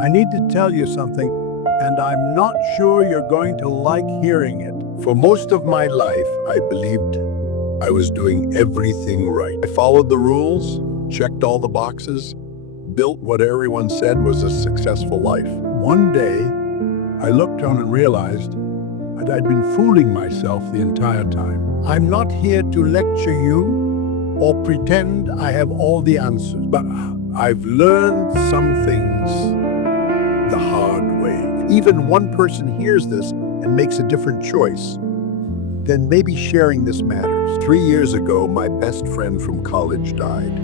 I need to tell you something, and I'm not sure you're going to like hearing it. For most of my life, I believed I was doing everything right. I followed the rules, checked all the boxes, built what everyone said was a successful life. One day, I looked on and realized that I'd been fooling myself the entire time. I'm not here to lecture you or pretend I have all the answers, but I've learned some things the hard way. If even one person hears this and makes a different choice, then maybe sharing this matters. 3 years ago, my best friend from college died.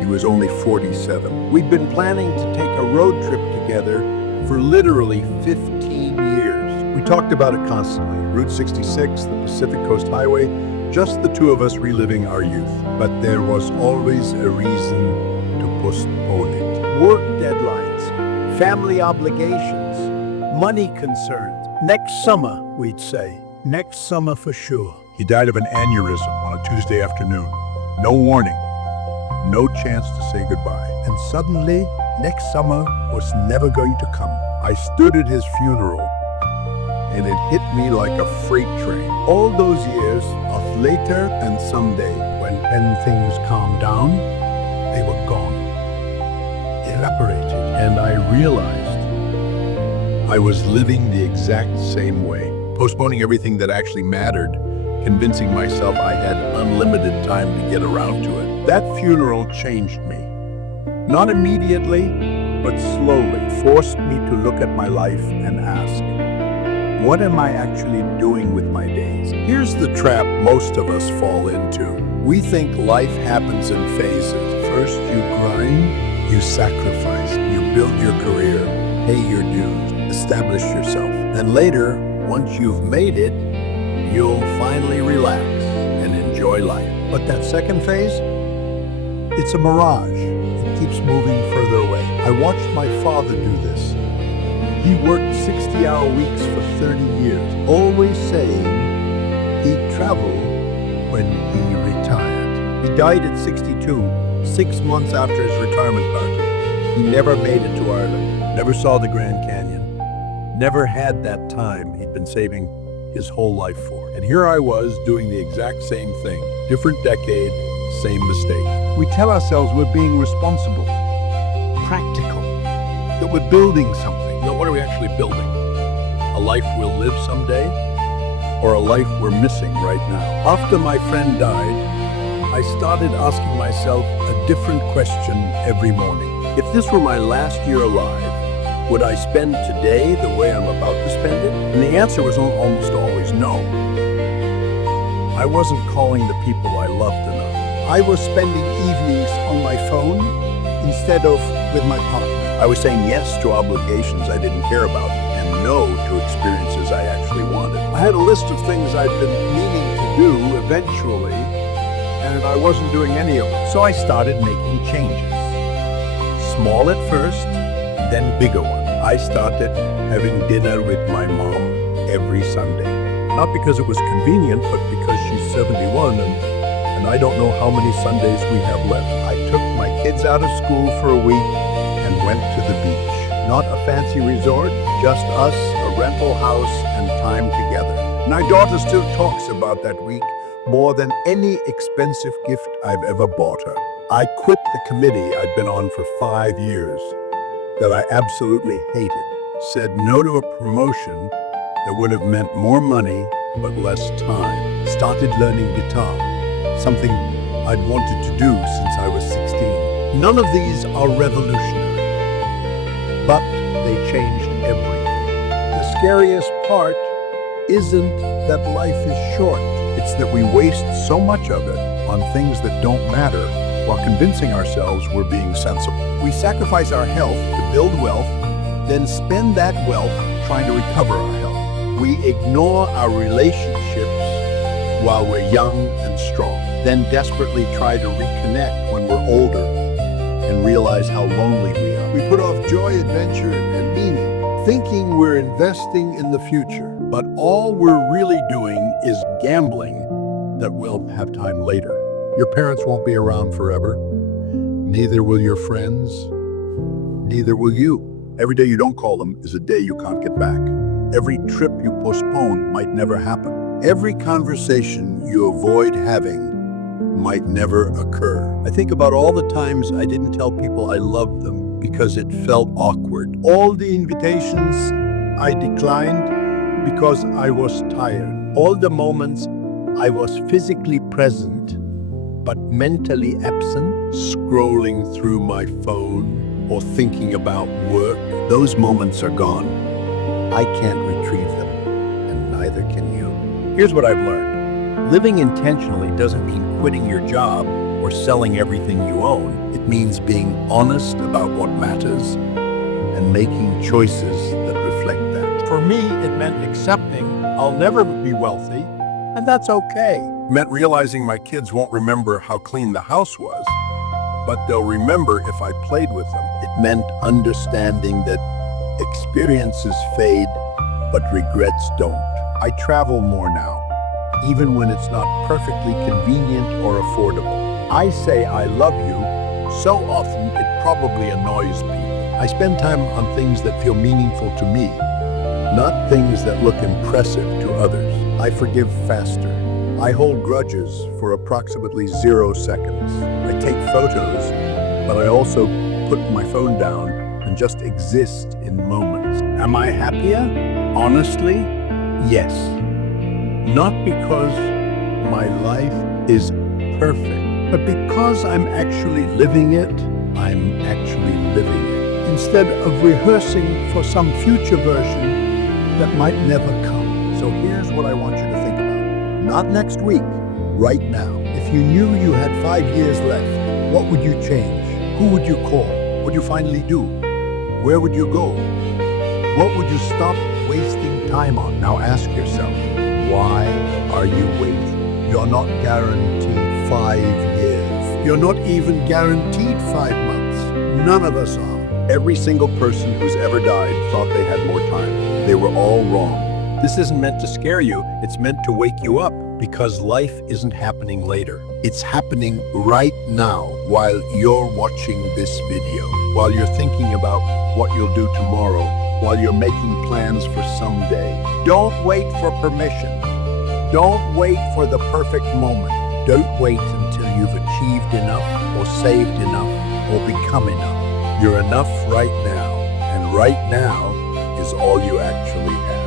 He was only 47. We'd been planning to take a road trip together for literally 15 years. We talked about it constantly. Route 66, the Pacific Coast Highway, just the two of us reliving our youth. But there was always a reason to postpone it. Work deadlines, family obligations, money concerns. Next summer, we'd say. Next summer for sure. He died of an aneurysm on a Tuesday afternoon. No warning. No chance to say goodbye. And suddenly, next summer was never going to come. I stood at his funeral, and it hit me like a freight train. All those years of later and someday, when things calmed down, they were gone, evaporated. And I realized I was living the exact same way, postponing everything that actually mattered, convincing myself I had unlimited time to get around to it. That funeral changed me. Not immediately, but slowly forced me to look at my life and ask, what am I actually doing with my days? Here's the trap most of us fall into. We think life happens in phases. First you grind, You sacrifice, you build your career, pay your dues, establish yourself. And later, once you've made it, you'll finally relax and enjoy life. But that second phase, it's a mirage. It keeps moving further away. I watched my father do this. He worked 60-hour weeks for 30 years, always saying he'd travel when he retired. He died at 62, 6 months after his retirement party. He never made it to Ireland, never saw the Grand Canyon, never had that time he'd been saving his whole life for. And here I was doing the exact same thing. Different decade, same mistake. We tell ourselves we're being responsible, practical, that we're building something. Now, what are we actually building? A life we'll live someday? Or a life we're missing right now? After my friend died, I started asking myself a different question every morning. If this were my last year alive, would I spend today the way I'm about to spend it? And the answer was almost always no. I wasn't calling the people I loved enough. I was spending evenings on my phone instead of with my partner. I was saying yes to obligations I didn't care about and no to experiences I actually wanted. I had a list of things I'd been meaning to do eventually, and I wasn't doing any of them. So I started making changes. Small at first, then bigger ones. I started having dinner with my mom every Sunday. Not because it was convenient, but because she's 71 and I don't know how many Sundays we have left. I took my kids out of school for a week and went to the beach. Not a fancy resort, just us, a rental house, and time together. My daughter still talks about that week more than any expensive gift I've ever bought her. I quit the committee I'd been on for 5 years that I absolutely hated. Said no to a promotion that would have meant more money but less time. Started learning guitar, something I'd wanted to do since I was 16. None of these are revolutionary, but they changed everything. The scariest part isn't that life is short. It's that we waste so much of it on things that don't matter while convincing ourselves we're being sensible. We sacrifice our health to build wealth, then spend that wealth trying to recover our health. We ignore our relationships while we're young and strong, then desperately try to reconnect when we're older and realize how lonely we are. We put off joy, adventure, and meaning, thinking we're investing in the future. But all we're really doing is gambling that we'll have time later. Your parents won't be around forever. Neither will your friends. Neither will you. Every day you don't call them is a day you can't get back. Every trip you postpone might never happen. Every conversation you avoid having might never occur. I think about all the times I didn't tell people I loved them because it felt awkward. All the invitations I declined because I was tired. All the moments I was physically present but mentally absent, scrolling through my phone or thinking about work. Those moments are gone. I can't retrieve them, and neither can you. Here's what I've learned. Living intentionally doesn't mean quitting your job or selling everything you own. It means being honest about what matters and making choices that reflect that. For me, it meant accepting I'll never be wealthy, and that's okay. It meant realizing my kids won't remember how clean the house was, but they'll remember if I played with them. It meant understanding that experiences fade, but regrets don't. I travel more now, even when it's not perfectly convenient or affordable. I say I love you so often it probably annoys people. I spend time on things that feel meaningful to me, not things that look impressive to others. I forgive faster. I hold grudges for approximately 0 seconds. I take photos, but I also put my phone down and just exist in moments. Am I happier? Honestly, yes. Not because my life is perfect, but because I'm actually living it. I'm actually living it. Instead of rehearsing for some future version that might never come. So here's what I want you to think about. Not next week, right now. If you knew you had 5 years left, what would you change? Who would you call? What would you finally do? Where would you go? What would you stop wasting time on? Now ask yourself, why are you waiting? You're not guaranteed 5 years. You're not even guaranteed 5 months. None of us are. Every single person who's ever died thought they had more time. They were all wrong. This isn't meant to scare you, it's meant to wake you up, because life isn't happening later. It's happening right now while you're watching this video, while you're thinking about what you'll do tomorrow, while you're making plans for someday. Don't wait for permission. Don't wait for the perfect moment. Don't wait until you've achieved enough or saved enough or become enough. You're enough right now, and right now is all you actually have.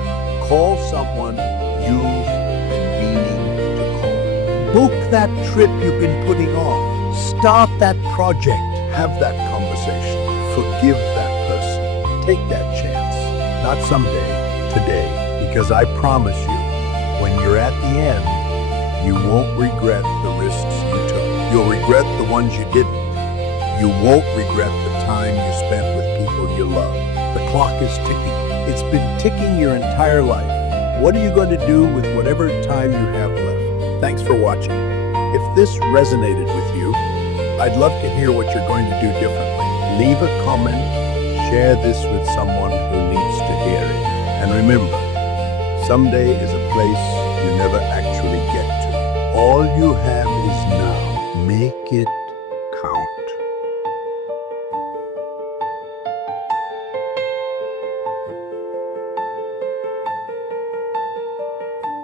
Call someone you've been meaning to call. Book that trip you've been putting off. Start that project. Have that conversation. Forgive that person. Take that chance. Not someday, today. Because I promise you, when you're at the end, you won't regret the risks you took. You'll regret the ones you didn't. You won't regret the time you spent with people you love. The clock is ticking. It's been ticking your entire life. What are you going to do with whatever time you have left? Thanks for watching. If this resonated with you, I'd love to hear what you're going to do differently. Leave a comment, share this with someone who needs to hear it. And remember, someday is a place you never actually get to. All you have is now. Make it